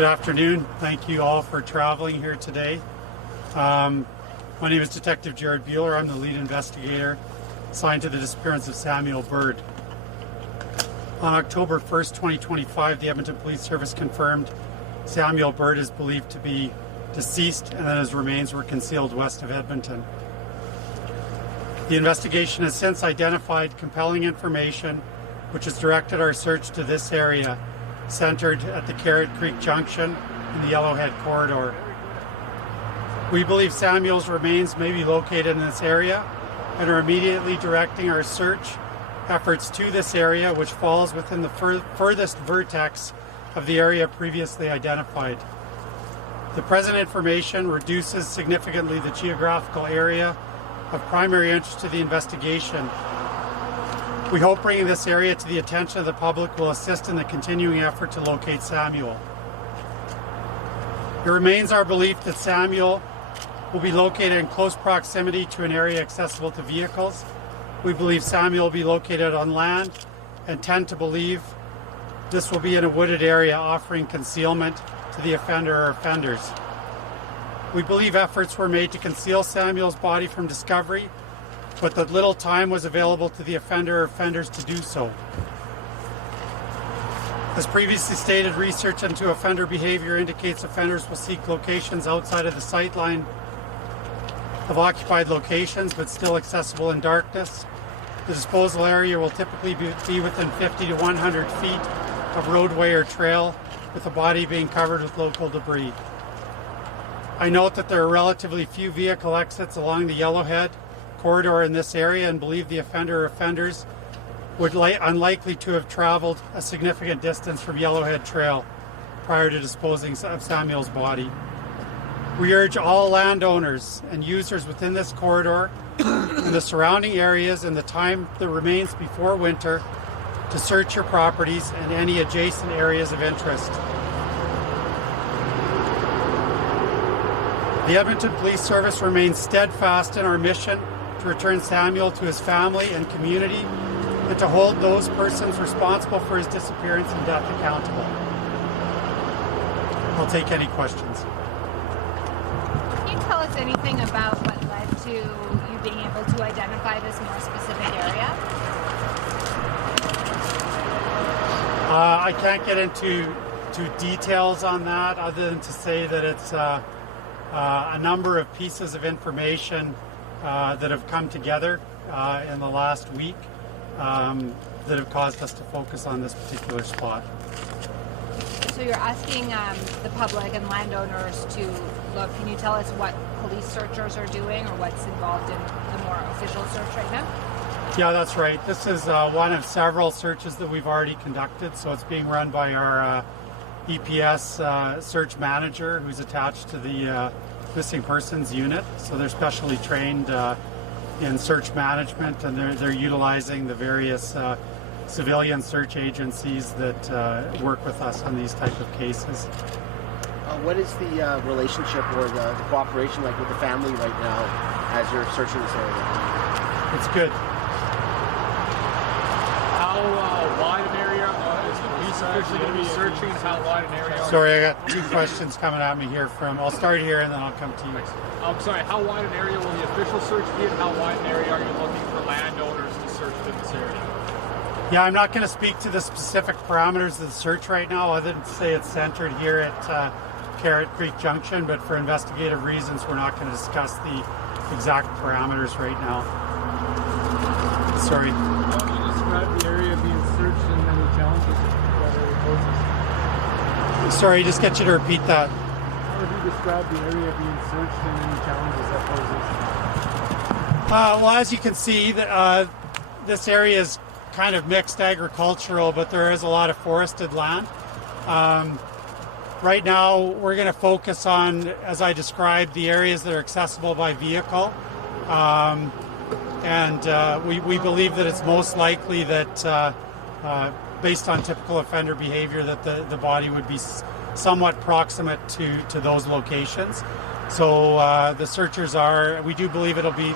Good afternoon. Thank you all for traveling here today. My name is Detective Jared Buhler. I'm the lead investigator assigned to the disappearance of Samuel Bird. On October 1st, 2025, the Edmonton Police Service confirmed Samuel Bird is believed to be deceased and that his remains were concealed west of Edmonton. The investigation has since identified compelling information which has directed our search to this area, centered at the Carrot Creek Junction in the Yellowhead Corridor. We believe Samuel's remains may be located in this area and are immediately directing our search efforts to this area, which falls within the furthest vertex of the area previously identified. The present information reduces significantly the geographical area of primary interest to the investigation. We hope bringing this area to the attention of the public will assist in the continuing effort to locate Samuel. It remains our belief that Samuel will be located in close proximity to an area accessible to vehicles. We believe Samuel will be located on land and tend to believe this will be in a wooded area offering concealment to the offender or offenders. We believe efforts were made to conceal Samuel's body from discovery, but that little time was available to the offender or offenders to do so. As previously stated, research into offender behavior indicates offenders will seek locations outside of the sightline of occupied locations, but still accessible in darkness. The disposal area will typically be within 50 to 100 feet of roadway or trail, with the body being covered with local debris. I note that there are relatively few vehicle exits along the Yellowhead corridor in this area and believe the offender or offenders would unlikely to have traveled a significant distance from Yellowhead Trail prior to disposing of Samuel's body. We urge all landowners and users within this corridor and the surrounding areas in the time that remains before winter to search your properties and any adjacent areas of interest. The Edmonton Police Service remains steadfast in our mission to return Samuel to his family and community and to hold those persons responsible for his disappearance and death accountable. I'll take any questions. Can you tell us anything about what led to you being able to identify this more specific area? I can't get into details on that other than to say that it's a number of pieces of information that have come together in the last week that have caused us to focus on this particular spot. So you're asking the public and landowners to look. Can you tell us what police searchers are doing or what's involved in the more official search right now? Yeah, that's right. This is one of several searches that we've already conducted. So it's being run by our EPS search manager, who's attached to the missing persons unit. So they're specially trained in search management, and they're utilizing the various civilian search agencies that work with us on these type of cases. What is the relationship or the cooperation like with the family right now as you're searching this area? It's good. How wide an area is the police officially going to be searching? How wide an area? Sorry, I got two questions coming at me here I'll start here and then I'll come to you. I'm sorry, how wide an area will the official search be, and how wide an area are you looking for landowners to search within this area? Yeah, I'm not going to speak to the specific parameters of the search right now, other than to say it's centered here at Carrot Creek Junction, but for investigative reasons, we're not going to discuss the exact parameters right now. Sorry. How would you describe the area being searched and any challenges that area poses? Sorry, just get you to repeat that. How would you describe the area being searched and any challenges that poses? Well, as you can see, this area is kind of mixed agricultural, but there is a lot of forested land. Right now, we're going to focus on, as I described, the areas that are accessible by vehicle. We believe that it's most likely that, based on typical offender behavior, that the body would be somewhat proximate to those locations. So the searchers we do believe it'll be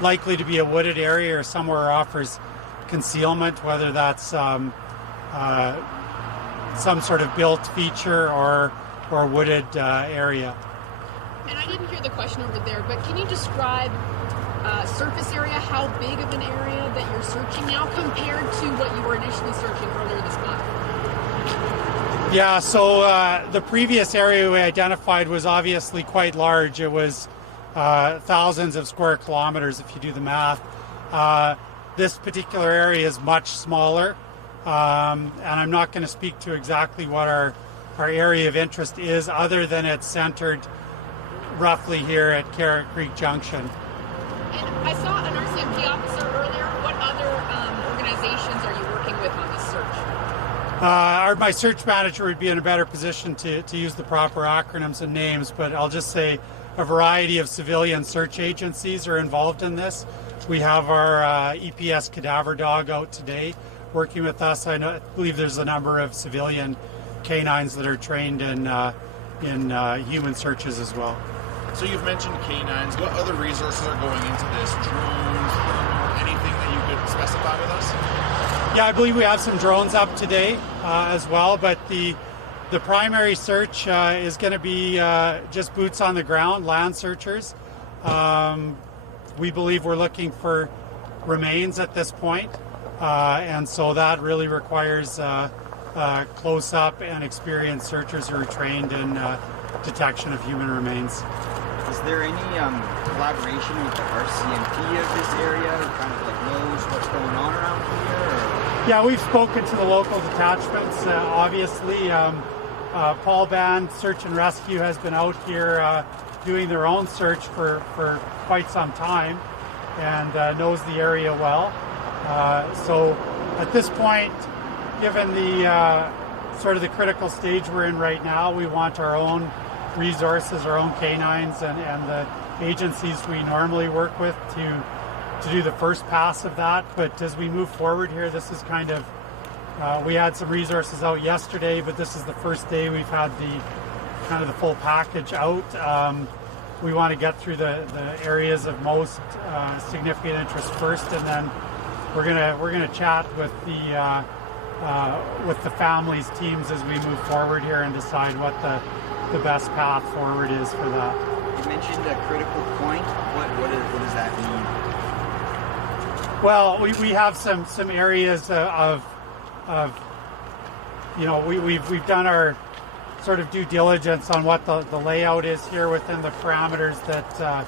likely to be a wooded area or somewhere offers concealment, whether that's some sort of built feature or or wooded area. And I didn't hear the question over there, but can you describe surface area, how big of an area that you're searching now compared to what you were initially searching earlier this month? Yeah, so the previous area we identified was obviously quite large. It was thousands of square kilometers if you do the math. This particular area is much smaller, and I'm not going to speak to exactly what our area of interest is, other than it's centered roughly here at Carrot Creek Junction. And I saw an RCMP officer earlier. What other organizations are you working with on this search? My search manager would be in a better position to use the proper acronyms and names, but I'll just say a variety of civilian search agencies are involved in this. We have our EPS cadaver dog out today working with us. I believe there's a number of civilian canines that are trained in human searches as well. So you've mentioned canines. What other resources are going into this? Drones, thermal, anything that you could specify with us? Yeah, I believe we have some drones up today as well, but the primary search is going to be just boots on the ground, land searchers. We believe we're looking for remains at this point, and so that really requires close-up and experienced searchers who are trained in detection of human remains. Is there any collaboration with the RCMP of this area who kind of like knows what's going on around here? Or? Yeah, we've spoken to the local detachments. Obviously, Paul Band Search and Rescue has been out here doing their own search for quite some time and knows the area well. So at this point, given the sort of the critical stage we're in right now, we want our own resources, our own canines, and the agencies we normally work with to do the first pass of that. But as we move forward here, this is kind of, we had some resources out yesterday, but this is the first day we've had the full package out. We want to get through the areas of most significant interest first, and then we're gonna chat with the families teams as we move forward here and decide what the best path forward is for that. You mentioned a critical point. What does that mean? Well, we have some areas of we've done our sort of due diligence on what the layout is here within the parameters that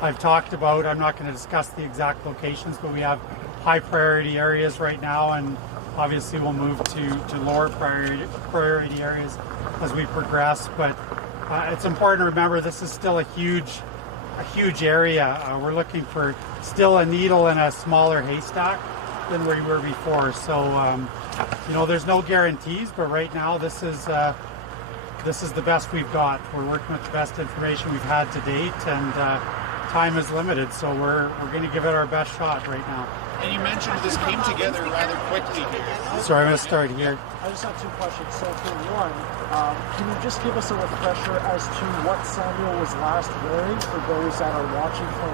I've talked about. I'm not going to discuss the exact locations, but we have high priority areas right now, and obviously we'll move to lower priority areas as we progress. But it's important to remember this is still a huge area. We're looking for still a needle in a smaller haystack than we were before. So there's no guarantees, but right now this is the best we've got. We're working with the best information we've had to date, and time is limited, so we're going to give it our best shot right now. And you mentioned this came together rather quickly here. Sorry, I'm going to start here. I just have two questions. So for one, can you just give us a refresher as to what Samuel was last wearing for those that are watching from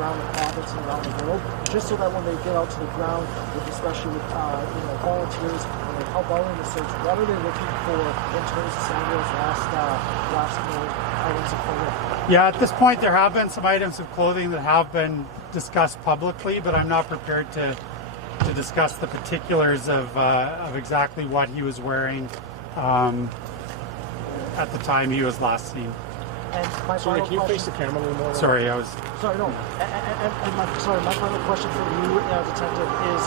around the province and around the world, just so that when they get out to the ground, especially with volunteers, when they help out in the search, what are they looking for in terms of Samuel's last items of clothing? Yeah, at this point there have been some items of clothing that have been discussed publicly, but I'm not prepared to discuss the particulars of exactly what he was wearing at the time he was last seen. And my Sorry, final can you question, face the camera a little more? Sorry, I was... Sorry, no. My final question for you, Detective, is,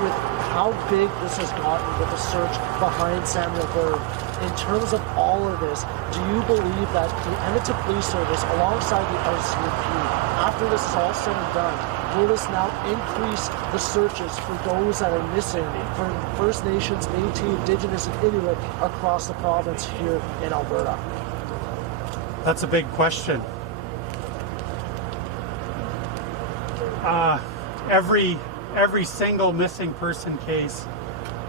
with how big this has gotten with the search behind Samuel Bird, in terms of all of this, do you believe that the Edmonton Police Service, alongside the RCMP, after this is all said and done, will this now increase the searches for those that are missing, for First Nations, Métis, Indigenous, and Inuit across the province here in Alberta? That's a big question. Every single missing person case,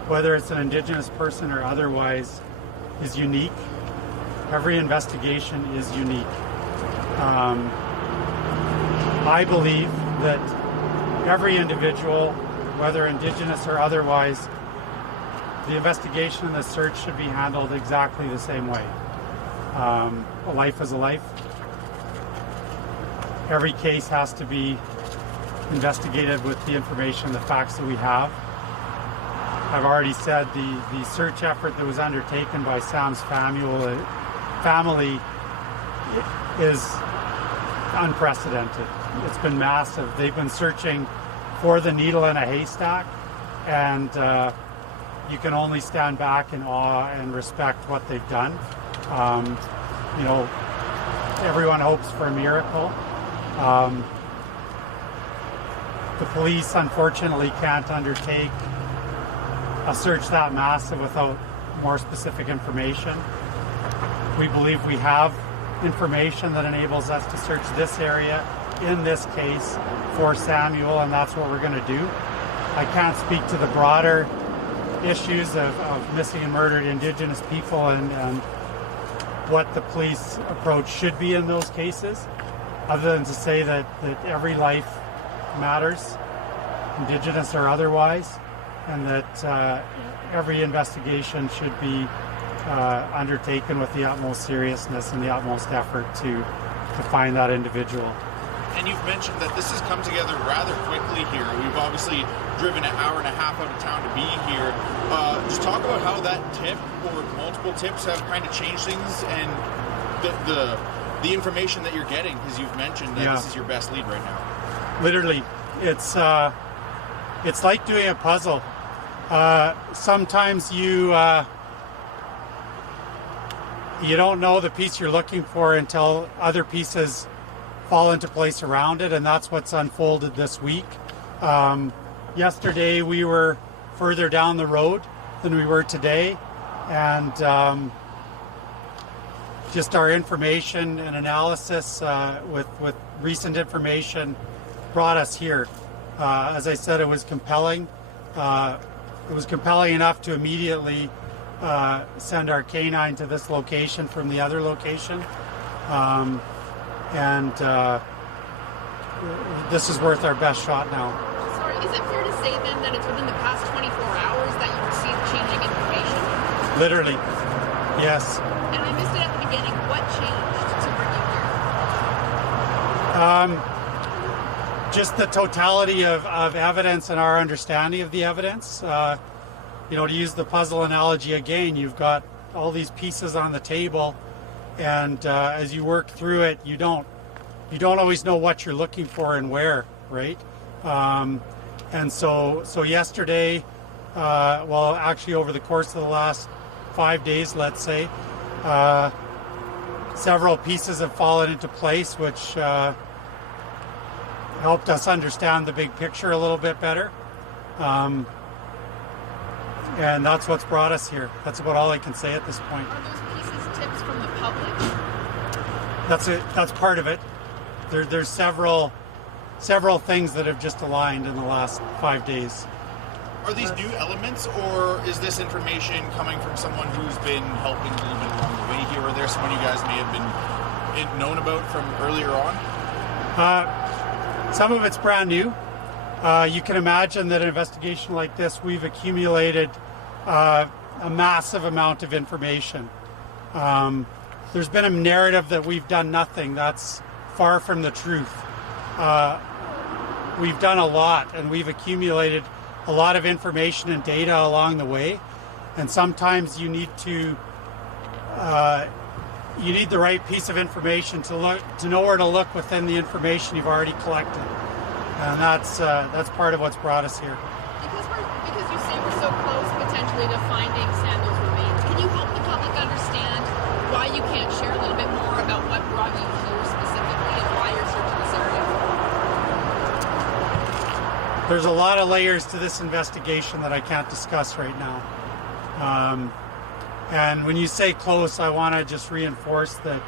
whether it's an Indigenous person or otherwise, is unique. Every investigation is unique. I believe that every individual, whether Indigenous or otherwise, the investigation and the search should be handled exactly the same way. A life is a life. Every case has to be investigated with the information, the facts that we have. I've already said the search effort that was undertaken by Sam's family is unprecedented. It's been massive. They've been searching for the needle in a haystack, and you can only stand back in awe and respect what they've done. You know, everyone hopes for a miracle. The police unfortunately can't undertake a search that massive without more specific information. We believe we have information that enables us to search this area in this case for Samuel, and that's what we're going to do. I can't speak to the broader issues of missing and murdered Indigenous people and what the police approach should be in those cases, other than to say that every life matters, Indigenous or otherwise, and that every investigation should be undertaken with the utmost seriousness and the utmost effort to find that individual. And you've mentioned that this has come together rather quickly here. We've obviously driven an hour and a half out of town to be here. Just talk about how that tip or multiple tips have kind of changed things and the information that you're getting, because you've mentioned that this is your best lead right now. Literally, it's like doing a puzzle. Sometimes you don't know the piece you're looking for until other pieces fall into place around it, and that's what's unfolded this week. Yesterday we were further down the road than we were today, and just our information and analysis with recent information brought us here. As I said, it was compelling. It was compelling enough to immediately send our canine to this location from the other location. And this is worth our best shot now. Sorry, is it fair to say then that it's within the past 24 hours that you received changing information? Literally, yes. And I missed it at the beginning. What changed to bring you here? Just the totality of evidence and our understanding of the evidence. You know, to use the puzzle analogy again, you've got all these pieces on the table, and as you work through it, you don't always know what you're looking for and where, right? And so yesterday, well, actually over the course of the last 5 days, let's say, several pieces have fallen into place, which helped us understand the big picture a little bit better. And that's what's brought us here. That's about all I can say at this point. Are those pieces tips from the public? That's it. That's part of it. There's several things that have just aligned in the last 5 days. Are these new elements, or is this information coming from someone who's been helping a little bit along the way here? Or there someone you guys may have been known about from earlier on? Some of it's brand new. You can imagine that an investigation like this, we've accumulated a massive amount of information. There's been a narrative that we've done nothing. That's far from the truth. We've done a lot, and we've accumulated a lot of information and data along the way. And sometimes you need the right piece of information to know where to look within the information you've already collected. And that's part of what's brought us here. Because you say we're so close potentially to finding Samuel's remains, can you help the public understand why you can't share a little bit more about what brought you here specifically and why you're searching this area? There's a lot of layers to this investigation that I can't discuss right now. And when you say close, I want to just reinforce that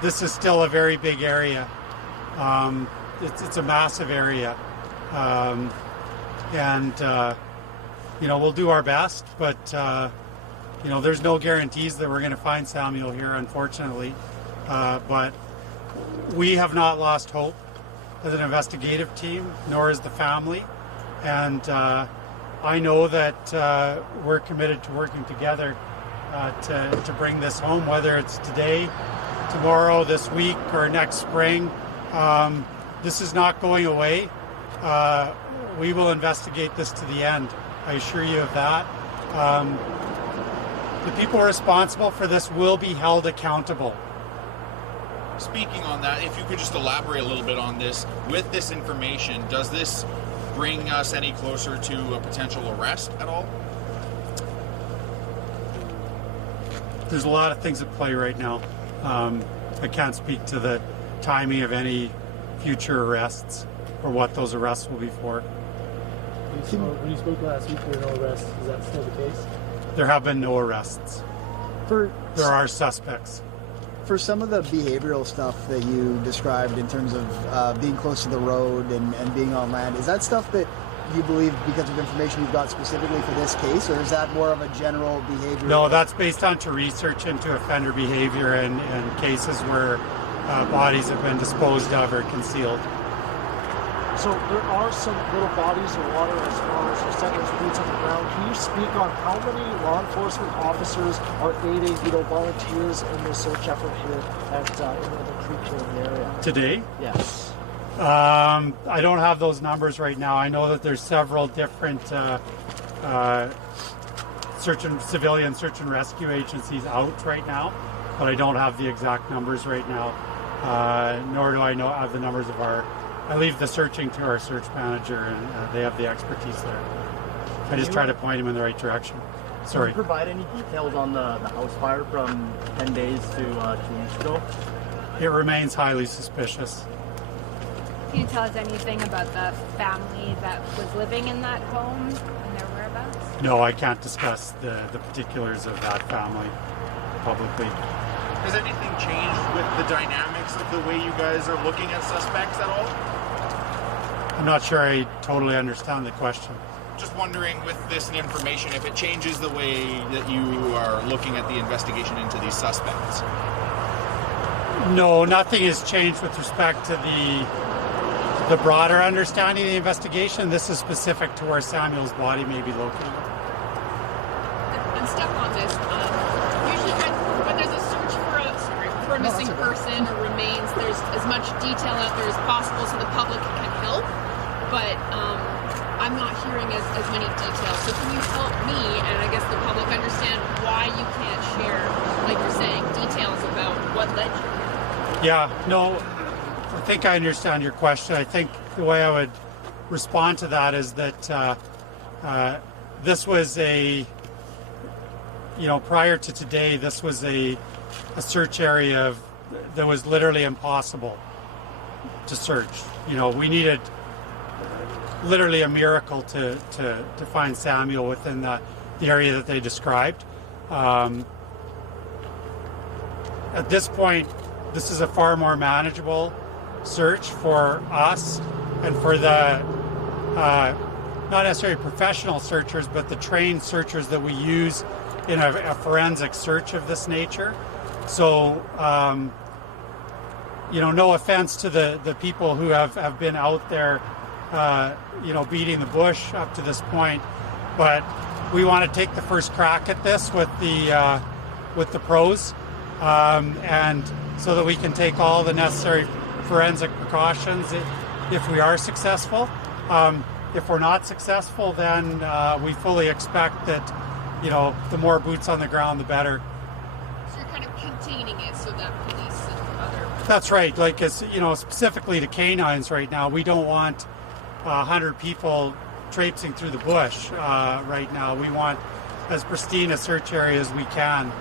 this is still a very big area. It's a massive area, you know, we'll do our best, but you know, there's no guarantees that we're going to find Samuel here, unfortunately. But we have not lost hope as an investigative team, nor is the family, and I know that we're committed to working together to bring this home, whether it's today, tomorrow, this week, or next spring. This is not going away. We will investigate this to the end. I assure you of that. The people responsible for this will be held accountable. Speaking on that, if you could just elaborate a little bit on this, with this information, does this bring us any closer to a potential arrest at all? There's a lot of things at play right now. I can't speak to the timing of any future arrests or what those arrests will be for. When you spoke last week, there were no arrests. Is that still the case? There have been no arrests. There are suspects. For some of the behavioral stuff that you described in terms of being close to the road and being on land, is that stuff that you believe because of information you've got specifically for this case, or is that more of a general behavior? No, that's based on research into offender behavior and cases where bodies have been disposed of or concealed. So there are some little bodies of water as far as your settlers' boots on the ground. Can you speak on how many law enforcement officers are aiding, volunteers in the search effort here at in the Creek here in the area? Today? Yes. I don't have those numbers right now. I know that there's several different civilian search and rescue agencies out right now, but I don't have the exact numbers right now. Nor do I have the numbers of I leave the searching to our search manager, and they have the expertise there. I just try to point them in the right direction. Sorry. Can you provide any details on the house fire from 10 days to 2 weeks ago? It remains highly suspicious. Can you tell us anything about the family that was living in that home and their whereabouts? No, I can't discuss the particulars of that family publicly. Has anything changed with the dynamics of the way you guys are looking at suspects at all? I'm not sure I totally understand the question. Just wondering, with this information, if it changes the way that you are looking at the investigation into these suspects. No, nothing has changed with respect to the broader understanding of the investigation. This is specific to where Samuel's body may be located. And step on this. Usually when there's a search for a missing person or remains, there's as much detail out there as possible so the public can help. But I'm not hearing as many details. So can you help me and I guess the public understand why you can't share, like you're saying, details about what led you? Yeah, no, I think I understand your question. I think the way I would respond to that is that this was prior to today, this was a search area that was literally impossible to search. We needed literally a miracle to find Samuel within the area that they described. At this point, this is a far more manageable search for us and for the not necessarily professional searchers, but the trained searchers that we use in a forensic search of this nature. So, no offense to the people who have been out there, beating the bush up to this point, but we want to take the first crack at this with the pros, and so that we can take all the necessary forensic precautions if we are successful. If we're not successful, then we fully expect that, the more boots on the ground, the better. So you're kind of containing it so that police and other... That's right. Like, specifically to canines right now, we don't want 100 people traipsing through the bush right now. We want as pristine a search area as we can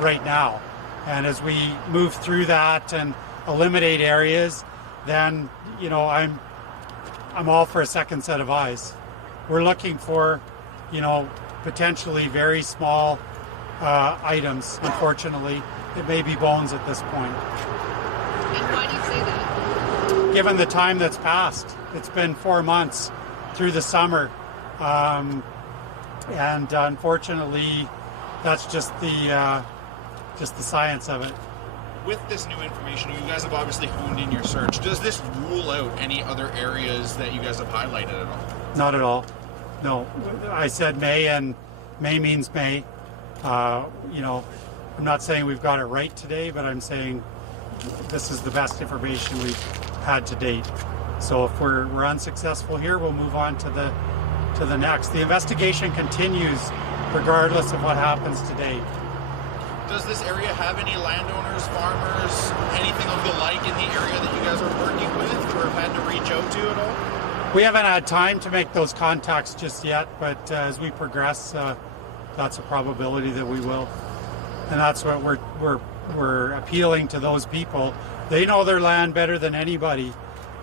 right now. And as we move through that and eliminate areas, then, I'm all for a second set of eyes. We're looking for, potentially very small items. Unfortunately, it may be bones at this point. And why do you say that? Given the time that's passed, it's been 4 months through the summer, and unfortunately, that's just the science of it. With this new information, you guys have obviously honed in your search. Does this rule out any other areas that you guys have highlighted at all? Not at all. No. I said may, and may means may. You know, I'm not saying we've got it right today, but I'm saying this is the best information we've had to date. So if we're unsuccessful here, we'll move on to the next. The investigation continues regardless of what happens today. Does this area have any landowners, farmers, anything of the like in the area that you guys are working with or have had to reach out to at all? We haven't had time to make those contacts just yet, but as we progress, that's a probability that we will. And that's what we're appealing to those people. They know their land better than anybody,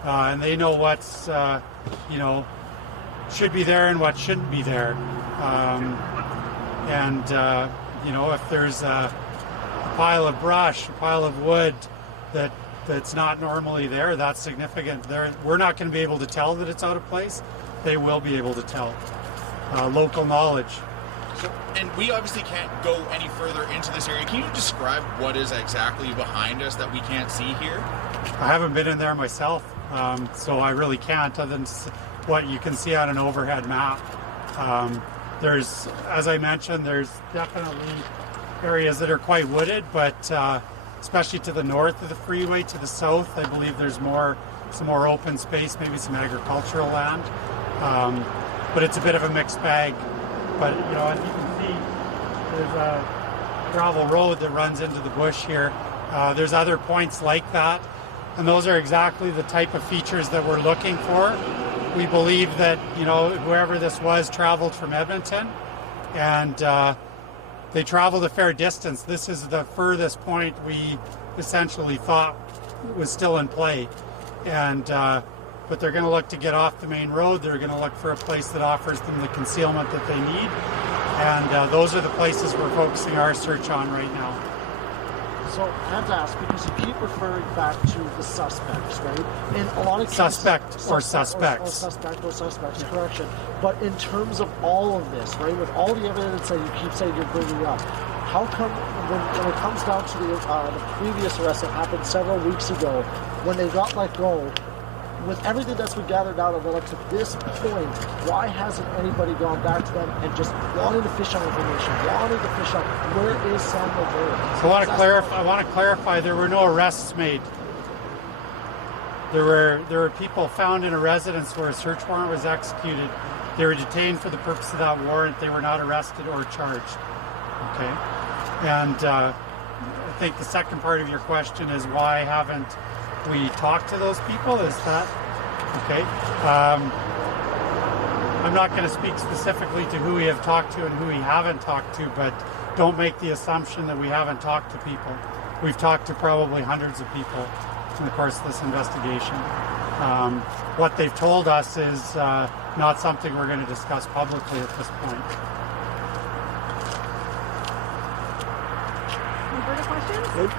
and they know what's you know, should be there and what shouldn't be there. You know, if there's a pile of brush, a pile of wood that's not normally there, that's significant. We're not going to be able to tell that it's out of place. They will be able to tell. Local knowledge. So, and we obviously can't go any further into this area. Can you describe what is exactly behind us that we can't see here? I haven't been in there myself, so I really can't, other than what you can see on an overhead map. There's, as I mentioned, there's definitely areas that are quite wooded, but especially to the north of the freeway, to the south, I believe there's some more open space, maybe some agricultural land. But it's a bit of a mixed bag. But you know, as you can see, there's a gravel road that runs into the bush here. There's other points like that, and those are exactly the type of features that we're looking for. We believe that, you know, whoever this was traveled from Edmonton, and they traveled a fair distance. This is the furthest point we essentially thought was still in play. And but they're going to look to get off the main road. They're going to look for a place that offers them the concealment that they need. And those are the places we're focusing our search on right now. So I have to ask, because you keep referring back to the suspects, right? In a lot of cases, suspects. Or suspects, correction. But in terms of all of this, right, with all the evidence that you keep saying you're bringing up, how come when it comes down to the previous arrest that happened several weeks ago, when they got let go, with everything that's been gathered out of it up to this point, why hasn't anybody gone back to them and just wanted to fish out information, wanted to fish out where is Samuel Buhler? So I want to clarify there were no arrests made. There were people found in a residence where a search warrant was executed. They were detained for the purpose of that warrant. They were not arrested or charged. Okay, and I think the second part of your question is why haven't we talked to those people? Is that okay? I'm not going to speak specifically to who we have talked to and who we haven't talked to, but don't make the assumption that we haven't talked to people. We've talked to probably hundreds of people in the course of this investigation. What they've told us is not something we're going to discuss publicly at this point. Any further questions?